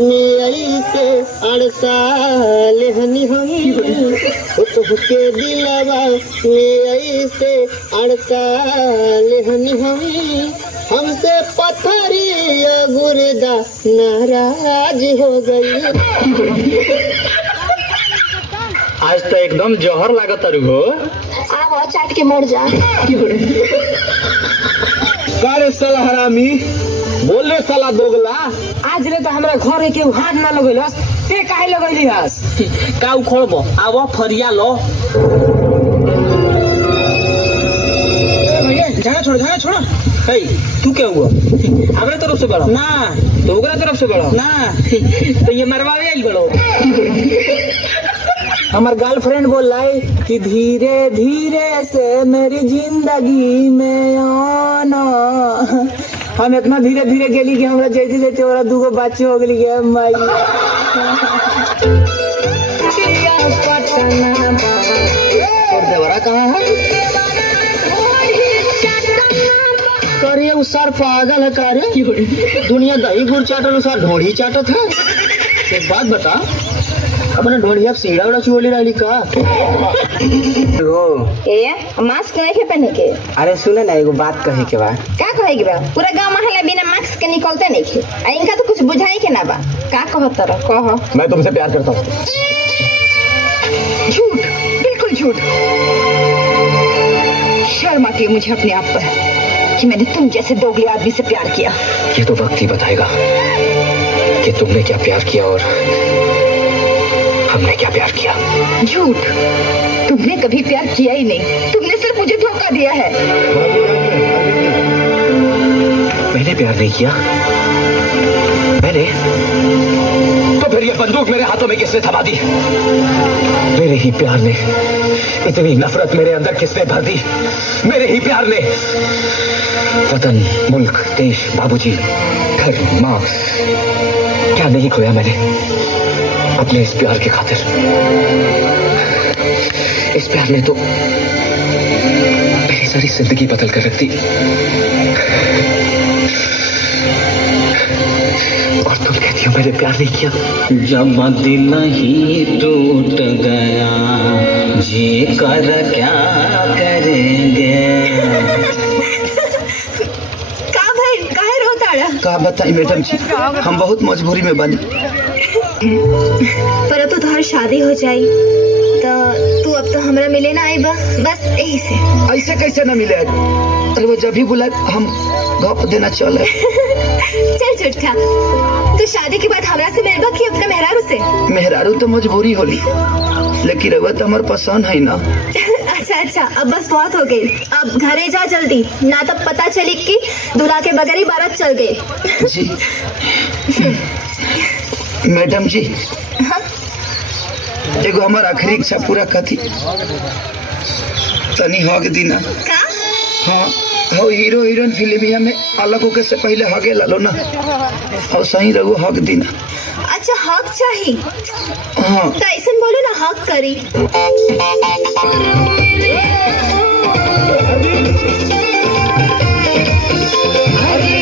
से अड़साल हनी हम के दिलवा में से अड़साल हनी हमसे पत्थरी गुर्दा नाराज हो गई। आज तो एकदम जहर लागत हो। आवा चाट के मर जा। कारे साला हरामी बोल रे साला दोगला। आज रे तो हमरा घर के हाथ ना लगैलस ते काहे लगैली हस? का उखड़बो आवा फरिया लो। झाड़ा छोड़। हे तू क्या हुआ? हमरा तरफ से बड़ो ना तो ओकरा तरफ से बड़ो ना तो ये मरवावे आई बड़ो। हमार गर्लफ्रेंड बोल रहा है कि धीरे धीरे से मेरी जिंदगी में आना। हम इतना धीरे धीरे गेली कि हमरा जैसे जैसे ओरा दूगो बच्चे हो गेली के माई। और देवरा कहाँ है? सर ये उस सर पागल है का रे? दुनिया दही गुड़ चाटल उस ढोड़ी चाटत है। एक बात बता अपने ढोड़िया सीढ़ा उड़ा चुली रही का? ए मास्क नहीं के पहने के। अरे सुने ना एगो बात कहे के बा। का कहे के बा? पूरा गांव महल्ला बिना मास्क के निकलते नहीं खे। आ इनका तो कुछ बुझाई के ना बा। का कहत रह कह। मैं तुमसे प्यार करता हूँ। झूठ, बिल्कुल झूठ। शर्म आती है मुझे अपने आप पर कि मैंने तुम जैसे दोगले आदमी से प्यार किया। ये तो वक्त ही बताएगा कि तुमने क्या प्यार किया और हमने क्या प्यार किया। झूठ, तुमने कभी प्यार किया ही नहीं। तुमने सिर्फ मुझे धोखा दिया है। मैंने प्यार नहीं किया। मैंने तो फिर ये बंदूक मेरे हाथों में किसने थमा दी? मेरे ही प्यार ने इतनी नफरत मेरे अंदर किसने भर दी? मेरे ही प्यार ने वतन, मुल्क, देश, बाबूजी, घर, माँ, क्या नहीं खोया मैंने अपने इस प्यार की खातिर। इस प्यार ने तो मेरी सारी जिंदगी बदल कर रख दी। और तुम कहती हो मैंने प्यार नहीं किया। जब दिल ही टूट गया जी कर क्या करेंगे। का बताई मैडम जी, हम बहुत मजबूरी में बनी। पर अब तो तुम्हारी शादी हो जाई तो तू अब तो हमरा मिले ना आई बा। बस यही से। ऐसे कैसे न मिले? अरे वो जब भी बुलाए हम गप देना चले। चल झूठा, तो शादी के बाद हमरा से मिलबा कि अपना मेहरारू से? मेहरारू तो मजबूरी होली, लेकिन रवा तो हमारे पसंद है ना। अच्छा, अब बस बहुत हो गई। अब घरे जा जल्दी, ना तब पता चली कि दूल्हा के बगैर ही बारात चल गई। जी मैडम जी, एगो हमार आखिरी इच्छा पूरा कथी तनी हक दीना। का? हाँ हो हीरो हीरोइन फिल्मिया में अलग होके से पहले हगे ला लो ना, और सही रहो हक दीना। अच्छा हक चाहिए? हाँ तो ऐसा बोलो ना हक करी। अरे